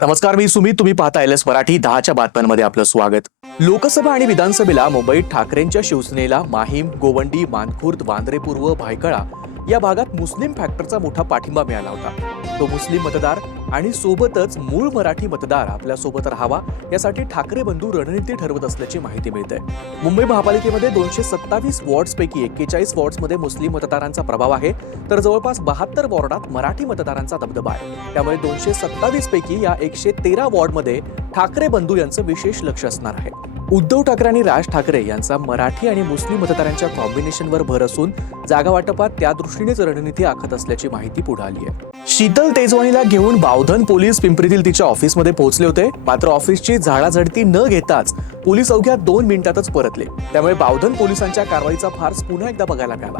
नमस्कार, मी सुमित. तुम्ही पाहता एलएस मराठी 10च्या बातम्यांमध्ये आपलं स्वागत. लोकसभा आणि विधानसभेला मुंबईत ठाकरेंच्या शिवसेनेला माहीम, गोवंडी, मानखुर्द, वांद्रे पूर्व, भायखळा या भागात मुस्लिम फॅक्टरचा मोठा पाठिंबा मिळाला होता. तो मुस्लिम मतदार आणि सोबतच मूळ मराठी मतदार आपल्या सोबत राहावा यासाठी ठाकरे बंधू रणनीती ठरवत असल्याची माहिती मिळते. मुंबई महापालिकेमध्ये 227 वॉर्ड्सपैकी 41 वॉर्ड्समध्ये मुस्लिम मतदारांचा प्रभाव आहे, तर जवळपास 72 वॉर्डात मराठी मतदारांचा दबदबा आहे. त्यामुळे 227 पैकी या 113 वॉर्डमध्ये ठाकरे बंधू यांचं विशेष लक्ष असणार आहे. उद्धव ठाकरे आणि राज ठाकरे यांचा मराठी आणि मुस्लिम मतदारांच्या कॉम्बिनेशनवर भर असून जागा वाटपात त्या दृष्टीनेच रणनीती आखत असल्याची माहिती पुढे आली आहे. शीतल तेजवानीला घेऊन बावधन पोलीस पिंपरीतील तिच्या ऑफिसमध्ये पोहोचले होते. मात्र ऑफिसची झाडाझडती न घेताच पोलीस अवघ्या 2 मिनिटातच परतले. त्यामुळे बावधन पोलिसांच्या कारवाईचा फार्स पुन्हा एकदा बघायला मिळाला.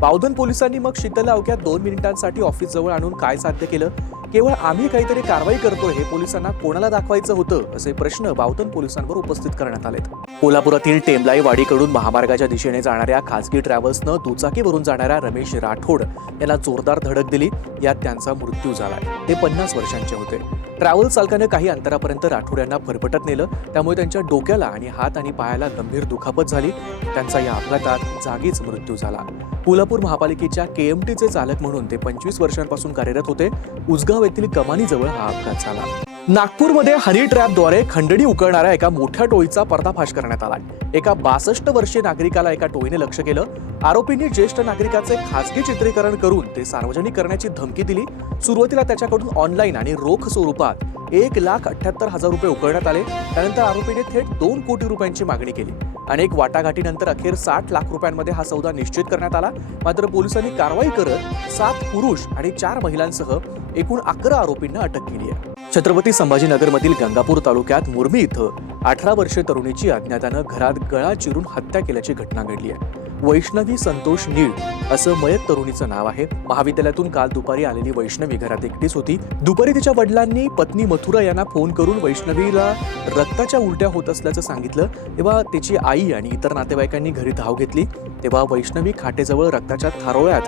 बावधन पोलिसांनी मग शीतलला अवघ्या 2 मिनिटांसाठी ऑफिस जवळ आणून काय साध्य केलं? केवळ आम्ही काहीतरी कारवाई करतोय हे पोलिसांना कोणाला दाखवायचं होतं, असे प्रश्न बावधन पोलिसांवर उपस्थित करण्यात आलेत. कोल्हापुरातील टेंबलाई वाडीकडून महामार्गाच्या दिशेने जाणाऱ्या खासगी ट्रॅव्हल्सनं दुचाकीवरून जाणाऱ्या रमेश राठोड यांना जोरदार धडक दिली. यात त्यांचा मृत्यू झालाय. ते 50 वर्षांचे होते. ट्रॅव्हल्स चालकाने काही अंतरापर्यंत राठोड यांना फरफटत नेलं. त्यामुळे त्यांच्या डोक्याला आणि हात आणि पायाला गंभीर दुखापत झाली. त्यांचा या अपघातात जागीच मृत्यू झाला. कोल्हापूर महापालिकेच्या केएमटीचे चालक म्हणून ते 25 वर्षांपासून कार्यरत होते. उजगाव येथील कमानीजवळ हा अपघात झाला. नागपूरमध्ये हनी ट्रॅपद्वारे खंडणी उकळणाऱ्या एका मोठ्या टोळीचा पर्दाफाश करण्यात आलाय. एका 62 वर्षीय नागरिकाला एका टोळीने लक्ष्य केलं. आरोपींनी ज्येष्ठ नागरिकाचे खासगी चित्रीकरण करून ते सार्वजनिक करण्याची धमकी दिली. सुरुवातीला त्याच्याकडून ऑनलाईन आणि रोख स्वरूपात 1,78,000 रुपये उकळण्यात आले. त्यानंतर आरोपीने थेट 2 कोटी रुपयांची मागणी केली. अनेक वाटाघाटीनंतर अखेर 60 लाख रुपयांमध्ये हा सौदा निश्चित करण्यात आला. मात्र पोलिसांनी कारवाई करत 7 पुरुष आणि 4 महिलांसह एकूण 11 आरोपींना अटक केली आहे. छत्रपती संभाजीनगरमधील गंगापूर तालुक्यात मुरमी इथं 18 वर्षीय तरुणीची अज्ञातानं घरात गळा चिरून हत्या केल्याची घटना घडली आहे. वैष्णवी संतोष नीळ असं मयत तरुणीचं नाव आहे. महाविद्यालयातून काल दुपारी आलेली वैष्णवी घरात एकटीच होती. दुपारी तिच्या वडिलांनी पत्नी मथुरा यांना फोन करून वैष्णवीला रक्ताच्या उलट्या होत असल्याचं सांगितलं. तेव्हा तिची आई आणि इतर नातेवाईकांनी घरी धाव घेतली. तेव्हा वैष्णवी खाटेजवळ रक्ताच्या थारोळ्यात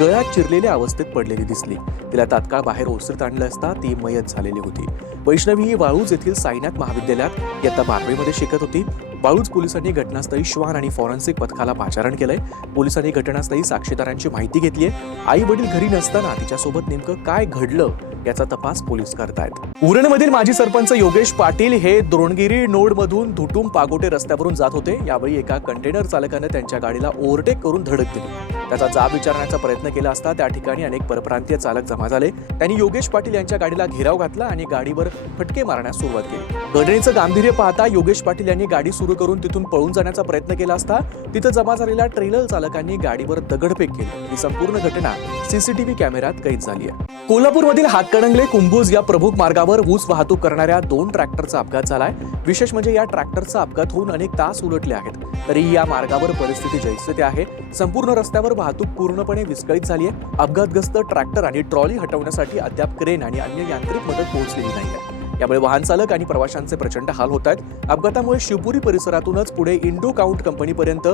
गळ्यात चिरलेल्या अवस्थेत पडलेली दिसली. तिला तात्काळ बाहेर ओसरीत आणलं असता ती मयत झालेली होती. वैष्णवी ही वाळूज येथील साईनाथ महाविद्यालयात इयत्ता 12वीमध्ये शिकत होती. वाळूज पोलिसांनी घटनास्थळी श्वान आणि फॉरेन्सिक पथकाला पाचारण केलंय. पोलिसांनी घटनास्थळी साक्षीदारांची माहिती घेतलीय. आई वडील घरी नसताना तिच्यासोबत नेमकं काय घडलं याचा तपास पोलीस करतायत. उरणमधील माजी सरपंच योगेश पाटील हे द्रोणगिरी नोडमधून धुटुम पागोटे रस्त्यावरून जात होते. यावेळी एका कंटेनर चालकाने त्यांच्या गाडीला ओव्हरटेक करून धडक दिली. त्याचा जाब विचारण्याचा प्रयत्न केला असता त्या ठिकाणी अनेक परप्रांतीय चालक जमा झाले. त्यांनी योगेश पाटील यांच्या गाडीला घेराव घातला आणि गाडीवर फटके मारण्यास सुरुवात केली. घटनेचं गांभीर्य पाहता योगेश पाटील यांनी गाडी सुरू करून तिथून पळून जाण्याचा प्रयत्न केला असता तिथं जमा झालेल्या ट्रेलर चालकांनी गाडीवर दगडफेक केली. ही संपूर्ण घटना सीसीटीव्ही कॅमेऱ्यात कैद झाली आहे. कोल्हापूरमधील हातकणंगले कुंभोज या प्रमुख मार्गावर ऊस वाहतूक करणाऱ्या 2 ट्रॅक्टरचा अपघात झालाय. विशेष म्हणजे या ट्रॅक्टरचा अपघात होऊन अनेक तास उलटले आहेत, तरी या मार्गावर परिस्थिती जैसे ते आहे. संपूर्ण रस्त्यावर वाहतूक पूर्णपणे विस्कळीत झाली आहे. अपघातग्रस्त ट्रॅक्टर आणि ट्रॉली हटवण्यासाठी अद्याप क्रेन आणि अन्य यांत्रिक मदत पोहोचलेली नाही. यामुळे वाहन चालक आणि प्रवाशांचे प्रचंड हाल होत आहेत. अपघातामुळे शिवपुरी परिसरातूनच पुढे इंडो काउंट कंपनीपर्यंत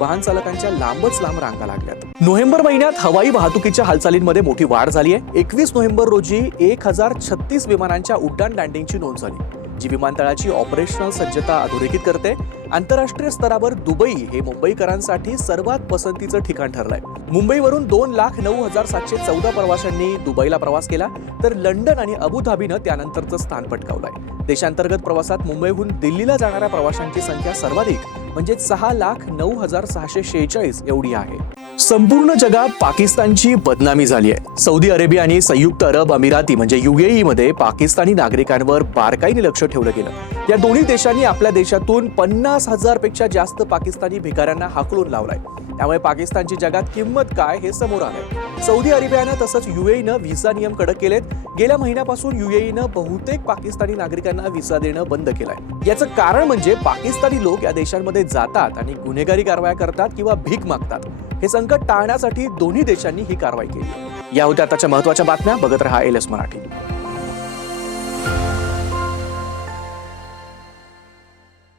वाहन चालकांच्या लांबच लांब रांगा लागल्यात. नोव्हेंबर महिन्यात हवाई वाहतुकीच्या हालचालींमध्ये मोठी वाढ झाली आहे. 21 नोव्हेंबर रोजी 1036 विमानांच्या उड्डाण लँडिंगची नोंद झाली, जी विमानतळाची ऑपरेशनल सज्जता अधोरेखित करते. आंतरराष्ट्रीय स्तरावर दुबई हे मुंबईकरांसाठी सर्वात पसंतीचं ठिकाण ठरलंय. मुंबईवरून 2,09,714 प्रवाशांनी दुबईला प्रवास केला, तर लंडन आणि अबुधाबीनं त्यानंतरचं स्थान पटकावलंय. देशांतर्गत प्रवासात मुंबईहून दिल्लीला जाणाऱ्या प्रवाशांची संख्या सर्वाधिक म्हणजे 6,09,646 एवढी आहे. संपूर्ण जगात पाकिस्तानची बदनामी झाली आहे. सौदी अरेबिया आणि संयुक्त अरब अमिराती म्हणजे UAE मध्ये पाकिस्तानी नागरिकांवर बारकाईने लक्ष ठेवलं गेलं. या दोन्ही देशांनी आपल्या देशातून 50,000 पेक्षा जास्त पाकिस्तानी भिकाऱ्यांना हाकलून लावलाय. त्यामुळे पाकिस्तानची जगात किंमत काय हे समोर आलंय. सौदी अरेबियानं तसंच UAEनं व्हिसा नियम कडक केलेत. गेल्या महिन्यापासून UAEनं बहुतेक पाकिस्तानी नागरिकांना व्हिसा देणं बंद केलंय. याचं कारण म्हणजे पाकिस्तानी लोक या देशांमध्ये जातात आणि गुन्हेगारी कारवाया करतात किंवा भीक मागतात. हे संकट टाळण्यासाठी दोन्ही देशांनी ही कारवाई केली. या होत्या आताच्या महत्त्वाच्या बातम्या. बघत रहा एलएस मराठी.